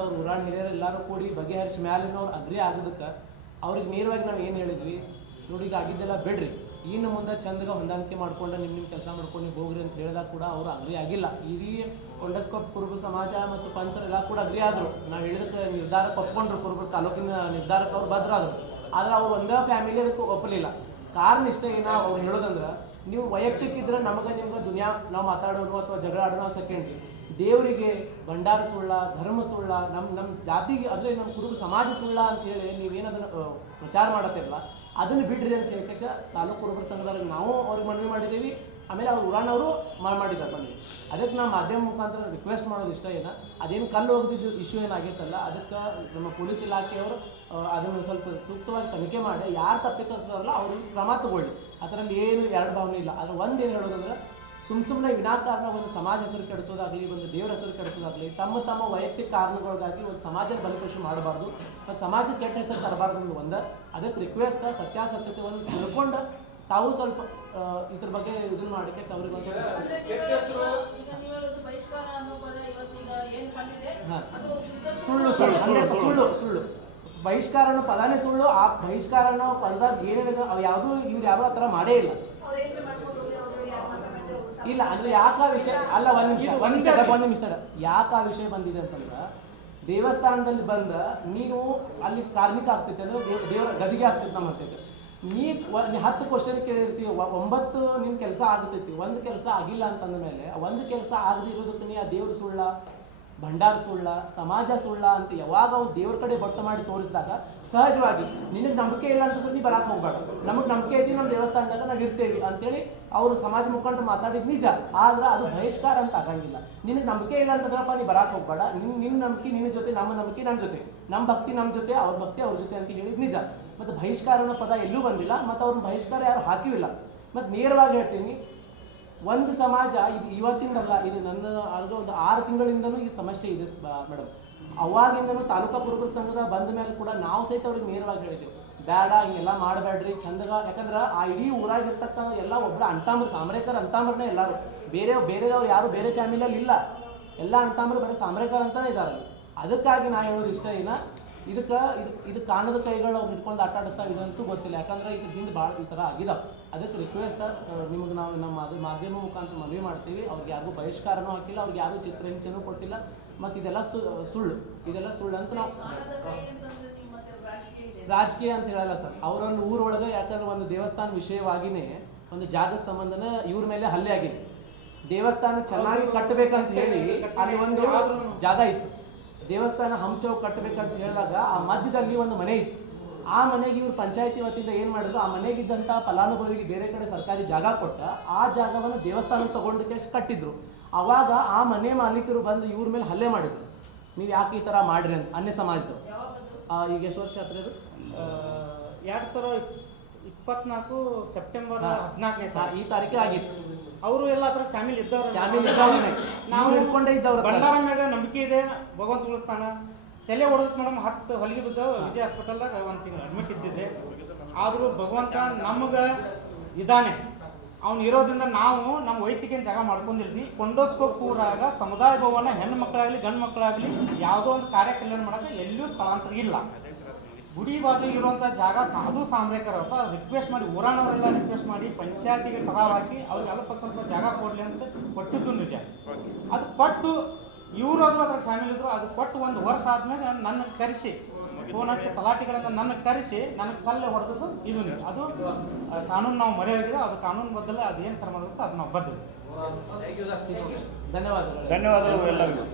ಅವ್ರು ಊರಾಣ ಹಿರಿಯರು ಎಲ್ಲರೂ ಕೂಡಿ ಬಗೆಹರಿಸಿ ಮ್ಯಾಲಿನ ಅವ್ರು ಅಗ್ರಿ ಆಗೋದಕ್ಕೆ ಅವ್ರಿಗೆ ನೇರವಾಗಿ ನಾವು ಏನು ಹೇಳಿದ್ವಿ, ನೋಡಿ ಈಗ ಆಗಿದ್ದೆಲ್ಲ ಬಿಡ್ರಿ, ಇನ್ನು ಮುಂದೆ ಚಂದಗ ಹೊಂದಾಣಿಕೆ ಮಾಡ್ಕೊಂಡು ನಿಮ್ಮ ಕೆಲಸ ಮಾಡ್ಕೊಂಡು ನೀವು ಹೋಗ್ರಿ ಅಂತ ಹೇಳಿದಾಗ ಕೂಡ ಅವರು ಅಗ್ರಿ ಆಗಿಲ್ಲ. ಇಡೀ ಕೊಂಡಸ್ಕೊಪ್ಪ ಕುರುಬ ಸಮಾಜ ಮತ್ತು ಪಂಚರೆಲ್ಲ ಕೂಡ ಅಗ್ರಿ ಆದರು. ನಾವು ಹೇಳಿದಕ್ಕೆ ನಿರ್ಧಾರಕ್ಕೆ ಒಪ್ಕೊಂಡ್ರು, ಕುರುಬ ತಾಲೂಕಿನ ನಿರ್ಧಾರಕ್ಕೆ ಅವ್ರು ಬದ್ರಾದರು. ಆದರೆ ಅವ್ರು ಒಂದೇ ಫ್ಯಾಮಿಲಿ ಅದಕ್ಕೆ ಒಪ್ಪಲಿಲ್ಲ. ಕಾರಣ ಇಷ್ಟ ಏನ ಅವ್ರು ಹೇಳೋದಂದ್ರೆ, ನೀವು ವೈಯಕ್ತಿಕ ಇದ್ರೆ ನಮಗೆ ನಿಮ್ಗೆ ದುನಿಯಾ ನಾವು ಮಾತಾಡೋನು ಅಥವಾ ಜಗಳ ಆಡೋಣ ಸೆಕೆಂಡ್ರಿ, ದೇವರಿಗೆ ಭಂಡಾರ ಸುಳ್ಳ, ಧರ್ಮ ಸುಳ್ಳ, ನಮ್ಮ ಜಾತಿಗೆ ಅಂದರೆ ನಮ್ಮ ಕುರುಬ ಸಮಾಜ ಸುಳ್ಳ ಅಂತೇಳಿ ನೀವೇನದನ್ನು ಪ್ರಚಾರ ಮಾಡತ್ತಿರಲ್ಲ, ಅದನ್ನು ಬಿಡ್ರಿ ಅಂತ ಹೇಳಿ ತಾಲೂಕು ಕುರುಬರ ಸಂಘದವ್ರಿಗೆ ನಾವು ಅವ್ರಿಗೆ ಮನವಿ ಮಾಡಿದ್ದೀವಿ. ಆಮೇಲೆ ಅವ್ರು ಊರಾನವರು ಮಾಡಿದ್ದಾರೆ ಬನ್ನಿ. ಅದಕ್ಕೆ ನಾವು ಮಾಧ್ಯಮ ಮುಖಾಂತರ ರಿಕ್ವೆಸ್ಟ್ ಮಾಡೋದು ಇಷ್ಟ ಏನ, ಅದೇನು ಕಲ್ಲು ಹೋಗ್ದಿದ್ದು ಇಶ್ಯೂ ಏನಾಗೈತಲ್ಲ, ಅದಕ್ಕೆ ನಮ್ಮ ಪೊಲೀಸ್ ಇಲಾಖೆಯವರು ಅದನ್ನು ಸ್ವಲ್ಪ ಸೂಕ್ತವಾಗಿ ತನಿಖೆ ಮಾಡಿ ಯಾರು ತಪ್ಪಿತಸ್ಥರಲ್ಲ ಅವ್ರಿಗೆ ಕ್ರಮ ತಗೊಳ್ಳಿ. ಅದರಲ್ಲಿ ಏನು ಎರಡು ಭಾವನೆ ಇಲ್ಲ. ಆದರೆ ಒಂದೇನು ಹೇಳೋದಂದ್ರೆ, ಸುಮ್ಮನೆ ವಿನಾಕಾರಣ ಒಂದು ಸಮಾಜ ಹೆಸರು ಕೆಡಿಸೋದಾಗಲಿ, ಒಂದು ದೇವರ ಹೆಸರು ಕೆಡಿಸೋದಾಗಲಿ, ತಮ್ಮ ವೈಯಕ್ತಿಕ ಕಾರಣಗಳಿಗಾಗಿ ಒಂದು ಸಮಾಜದ ಬಲಿಪಶು ಮಾಡಬಾರ್ದು ಮತ್ತು ಸಮಾಜಕ್ಕೆ ಕೆಟ್ಟ ಹೆಸರು ತರಬಾರ್ದು ಅನ್ನೋದು ಒಂದು. ಅದಕ್ಕೆ ರಿಕ್ವೆಸ್ಟ್ ಸತ್ಯಾಸತ್ಯತೆಯನ್ನು ತಿಳ್ಕೊಂಡು ತಾವು ಸ್ವಲ್ಪ ಇದ್ರ ಬಗ್ಗೆ ಇದನ್ನ ಮಾಡಿಕೆ ಅವ್ರಿಗೆ ಒಂದು ಸುಳ್ಳು ಬಹಿಷ್ಕಾರ ಅನ್ನೋ ಪದಾನೇ ಸುಳ್ಳು. ಆ ಬಹಿಷ್ಕಾರ ಅನ್ನೋ ಪದದಾಗ ಏನೇನಿದೆ ಅವು ಯಾವುದೂ ಇವ್ರು ಯಾರು ಆ ಥರ ಮಾಡೇ ಇಲ್ಲ. ಇಲ್ಲ ಅಂದ್ರೆ ಯಾಕೆ ವಿಷಯ ಅಲ್ಲ, ಒಂದು ನಿಮಿಷ ಯಾಕೆ ಆ ವಿಷಯ ಬಂದಿದೆ ಅಂತಂದ್ರೆ, ದೇವಸ್ಥಾನದಲ್ಲಿ ಬಂದ ನೀನು ಅಲ್ಲಿ ಕಾರ್ಮಿಕ ಆಗ್ತೈತೆ ಅಂದ್ರೆ ದೇವರ ಗದಿಗೆ ಆಗ್ತೈತೆ ನಮ್ಮ ಅಂತೈತೆ. ನೀ 10 ಕ್ವಶನ್ ಕೇಳಿರ್ತೀವಿ, 9 ನಿನ್ನ ಕೆಲಸ ಆಗತೈತಿ, ಒಂದು ಕೆಲಸ ಆಗಿಲ್ಲ ಅಂತಂದ ಮೇಲೆ ಒಂದು ಕೆಲಸ ಆಗದಿರೋದಕ್ಕೆ ನೀ ಆ ದೇವ್ರ ಸುಳ್ಳ, ಭಂಡಾರ ಸುಳ್ಳ, ಸಮಾಜ ಸುಳ್ಳ ಅಂತ ಯಾವಾಗ ಅವ್ನು ದೇವ್ರ ಕಡೆ ಬೊಟ್ಟು ಮಾಡಿ ತೋರಿಸಿದಾಗ ಸಹಜವಾಗಿ ನಿನಗೆ ನಂಬಿಕೆ ಇಲ್ಲ ಅಂತಂದ್ರೆ ನೀ ಬರಕ್ಕೆ ಹೋಗ್ಬೇಡ, ನಮಗೆ ನಂಬಿಕೆ ಐತಿ ನಮ್ಮ ದೇವಸ್ಥಾನದಾಗ ನಾವು ಇರ್ತೇವೆ ಅಂತೇಳಿ ಅವರು ಸಮಾಜ ಮುಖಂಡರು ಮಾತಾಡಿದ್ ನಿಜ. ಆದ್ರೆ ಅದು ಬಹಿಷ್ಕಾರ ಅಂತ ಆಗಂಗಿಲ್ಲ. ನಿನಗೆ ನಂಬಿಕೆ ಇಲ್ಲ ಅಂತಂದ್ರಪ್ಪ ನೀ ಬರಕ್ಕೆ ಹೋಗ್ಬೇಡ, ನಿನ್ನ ನಂಬಿಕೆ ನಿನ್ನ ಜೊತೆ, ನಮ್ಮ ನಂಬಿಕೆ ನಮ್ಮ ಜೊತೆ, ನಮ್ಮ ಭಕ್ತಿ ನಮ್ಮ ಜೊತೆ, ಅವ್ರ ಭಕ್ತಿ ಅವ್ರ ಜೊತೆ ಅಂತ ಹೇಳಿದ್ ನಿಜ. ಮತ್ತು ಬಹಿಷ್ಕಾರ ಅನ್ನೋ ಪದ ಎಲ್ಲೂ ಬಂದಿಲ್ಲ ಮತ್ತು ಅವ್ರನ್ನ ಬಹಿಷ್ಕಾರ ಯಾರು ಹಾಕಿವಿಲ್ಲ. ಮತ್ತು ನೇರವಾಗಿ ಹೇಳ್ತೀನಿ, ಒಂದು ಸಮಾಜ ಇದು ಇವತ್ತಿಂದಲ್ಲ, ಇದು ನನ್ನ ಆಲ್ರೆಡಿ ಒಂದು 6 ತಿಂಗಳಿಂದನೂ ಈ ಸಮಸ್ಯೆ ಇದೆ ಮೇಡಮ್. ಅವಾಗಿಂದನೂ ತಾಲೂಕಾ ಕುರುಬರ ಸಂಘದ ಬಂದ ಮೇಲೆ ಕೂಡ ನಾವು ಸಹಿತ ಅವ್ರಿಗೆ ನೇರವಾಗಿ ಹೇಳಿದ್ದೇವೆ, ಬೇಡ ಹಿಂಗೆಲ್ಲ ಮಾಡಬೇಡ್ರಿ ಚಂದಗ. ಯಾಕಂದ್ರೆ ಆ ಇಡೀ ಊರಾಗಿರ್ತಕ್ಕಂಥ ಎಲ್ಲ ಒಬ್ಬರು ಅಂಟಾಂಬ್ರು, ಸಾಮ್ರಾಜ್ಯರ ಅಂಟಾಂಬ್ರನ್ನೇ ಎಲ್ಲರೂ, ಬೇರೆದವ್ರು ಯಾರು ಬೇರೆ ಫ್ಯಾಮಿಲಿಯಲ್ಲಿ ಇಲ್ಲ, ಎಲ್ಲ ಅಂಟಾಂಬ್ರು ಬರೀ ಸಾಮ್ರಾಜ್ಯರ ಅಂತಲೇ ಇದ್ದಾರೆ. ಅದಕ್ಕಾಗಿ ನಾ ಹೇಳೋದು ಇಷ್ಟ ಏನ, ಇದು ಕಾಣದ ಕೈಗಳು ಅವ್ರು ಹಿಡ್ಕೊಂಡು ಆಟ ಆಡಿಸ್ತಾ ಇದಂತೂ ಗೊತ್ತಿಲ್ಲ. ಯಾಕಂದ್ರೆ ಇದು ಹಿಂದೆ ಭಾಳ ಈ ಥರ ಆಗಿದಾವೆ. ಅದಕ್ಕೆ ರಿಕ್ವೆಸ್ಟ್ ನಿಮಗೆ ನಾವು ನಮ್ಮ ಮಾಧ್ಯಮ ಮುಖಾಂತರ ಮನವಿ ಮಾಡ್ತೀವಿ, ಅವ್ರಿಗೆ ಯಾರಿಗೂ ಬಹಿಷ್ಕಾರನೂ ಹಾಕಿಲ್ಲ, ಅವ್ರಿಗೆ ಯಾರಿಗೂ ಚಿತ್ರಹಿಂಸೆನೂ ಕೊಟ್ಟಿಲ್ಲ. ಮತ್ತು ಇದೆಲ್ಲ ಸುಳ್ಳು ಅಂತ ನಾವು ರಾಜಕೀಯ ಅಂತ ಹೇಳಲ್ಲ ಸರ್. ಅವರೊಂದು ಊರೊಳಗೆ ಯಾಕಂದ್ರೆ ಒಂದು ದೇವಸ್ಥಾನ ವಿಷಯವಾಗಿಯೇ ಒಂದು ಜಾಗದ ಸಂಬಂಧನ ಇವ್ರ ಮೇಲೆ ಹಲ್ಲೆ ಆಗಿದೆ. ದೇವಸ್ಥಾನ ಚೆನ್ನಾಗಿ ಕಟ್ಟಬೇಕಂತ ಹೇಳಿ ಅಲ್ಲಿ ಒಂದು ಜಾಗ ಇತ್ತು, ದೇವಸ್ಥಾನ ಹಂಚೌಕ್ ಕಟ್ಟಬೇಕಂತ ಹೇಳಿದಾಗ ಆ ಮಧ್ಯದಲ್ಲಿ ಒಂದು ಮನೆ ಇತ್ತು. ಆ ಮನೆಗೆ ಇವ್ರು ಪಂಚಾಯತಿ ವತಿಯಿಂದ ಏನು ಮಾಡಿದ್ರು, ಆ ಮನೆಗಿದ್ದಂಥ ಫಲಾನುಭವಿಗೆ ಬೇರೆ ಕಡೆ ಸರ್ಕಾರಿ ಜಾಗ ಕೊಟ್ಟ ಆ ಜಾಗವನ್ನು ದೇವಸ್ಥಾನಕ್ಕೆ ತಗೊಂಡಕ್ಕೆ ಕಟ್ಟಿದ್ರು. ಅವಾಗ ಆ ಮನೆ ಮಾಲೀಕರು ಬಂದು ಇವ್ರ ಮೇಲೆ ಹಲ್ಲೆ ಮಾಡಿದ್ರು, ನೀವು ಯಾಕೆ ಈ ಥರ ಮಾಡ್ರಿ ಅಂತ. ಅನ್ಯ ಸಮಾಜದವ್ರು ಈಗ ಎಷ್ಟು ವರ್ಷ ಹತ್ರ ಇದು 2024 ಸೆಪ್ಟೆಂಬರ್ 14ನೇ ಈ ತಾರೀಕಿಗೆ ಆಗಿತ್ತು. ಅವರು ಎಲ್ಲ ಅದ್ರ ಶಾಮಿಲ್ ಇದ್ದವ್ರು, ನಾವು ಹಿಡ್ಕೊಂಡೇ ಇದ್ದವ್ರು. ಬಂಡಾರ ಮ್ಯಾಗ ನಂಬಿಕೆ ಇದೆ, ಭಗವಂತ ಉಳಿಸ್ತಾನ. ತಲೆ ಹೊಡೆದಕ್ಕೆ ಮೇಡಮ್ 10 ಹೊಲಿಗೆ ಬಿದ್ದು ವಿಜಯ ಹಾಸ್ಪಿಟಲ್ದಾಗ 1 ತಿಂಗಳು ಅಡ್ಮಿಟ್ ಇದ್ದಿದ್ದೆ. ಆದರೂ ಭಗವಂತ ನಮ್ಗೆ ಇದ್ದಾನೆ, ಅವ್ನು ಇರೋದ್ರಿಂದ ನಾವು ನಮ್ಮ ವೈಯಕ್ತಿಕ ಜಾಗ ಮಾಡ್ಕೊಂಡಿರ್ತೀವಿ. ಕೊಂಡೋಸ್ಕೋಪ್ ಊರಾಗ ಸಮುದಾಯ ಭವನ ಹೆಣ್ಣು ಮಕ್ಕಳಾಗಲಿ ಗಂಡು ಮಕ್ಕಳಾಗಲಿ ಯಾವುದೋ ಒಂದು ಕಾರ್ಯ ಕಲ್ಯಾಣ ಮಾಡೋಕ್ಕೆ ಎಲ್ಲೂ ಸ್ಥಳಾಂತರ ಇಲ್ಲ. ಗುಡಿ ಬಾಜು ಇರುವಂಥ ಜಾಗ ಅದು ಸಾಮ್ರಾಜ್ಯರಪ್ಪ ರಿಕ್ವೆಸ್ಟ್ ಮಾಡಿ, ಊರಾನವರೆಲ್ಲ ರಿಕ್ವೆಸ್ಟ್ ಮಾಡಿ ಪಂಚಾಯತಿಗೆ ತರಾವ್ ಹಾಕಿ ಅವ್ರಿಗೆ ಸ್ವಲ್ಪ ಜಾಗ ಕೊಡಲಿ ಅಂತ ಕೊಟ್ಟಿದ್ದು ನಿಜ. ಅದು ಕೊಟ್ಟು ಇವರು ಅದ್ರ ಶಾಮಿಲಿದ್ರು. ಅದು ಕೊಟ್ಟು 1 ವರ್ಷ ಆದ್ಮೇಲೆ ನನ್ನ ಕರೆಸಿ ಫೋನ್ ಹಚ್ಚಿ ತಲಾಟಿಗಳಿಂದ ನನ್ನ ಕರೆಸಿ ನನಗೆ ಕಲ್ಲು ಹೊಡೆದದ್ದು ಇದು ನಿಜ. ಅದು ಕಾನೂನು ನಾವು ಮರೆಯೋಗಿದೆ, ಅದು ಕಾನೂನು ಬದಲು ಅದು ಏನು ಕ್ರಮ ಆಗುತ್ತೆ ಅದು ನಾವು ಬದ್ಧ. ಧನ್ಯವಾದಗಳು ಎಲ್ಲರಿಗೂ.